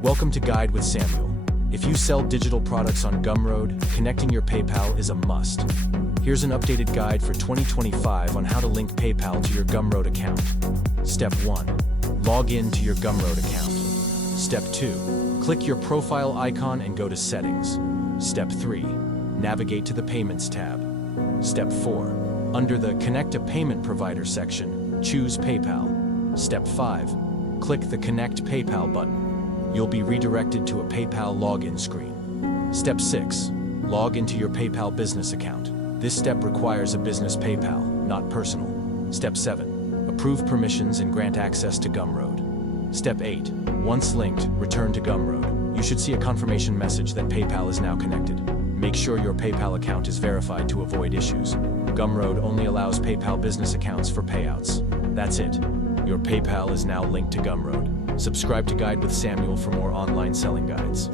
Welcome to Guide with Samuel. If you sell digital products on Gumroad, connecting your PayPal is a must. Here's an updated guide for 2025 on how to link PayPal to your Gumroad account. Step 1. Log in to your Gumroad account. Step 2. Click your profile icon and go to Settings. Step 3. Navigate to the Payments tab. Step 4. Under the Connect a Payment Provider section, choose PayPal. Step 5. Click the Connect PayPal button. You'll be redirected to a PayPal login screen. Step 6. Log into your PayPal business account. This step requires a business PayPal, not personal. Step 7. Approve permissions and grant access to Gumroad. Step 8. Once linked, return to Gumroad. You should see a confirmation message that PayPal is now connected. Make sure your PayPal account is verified to avoid issues. Gumroad only allows PayPal business accounts for payouts. That's it. Your PayPal is now linked to Gumroad. Subscribe to Guide with Samuel for more online selling guides.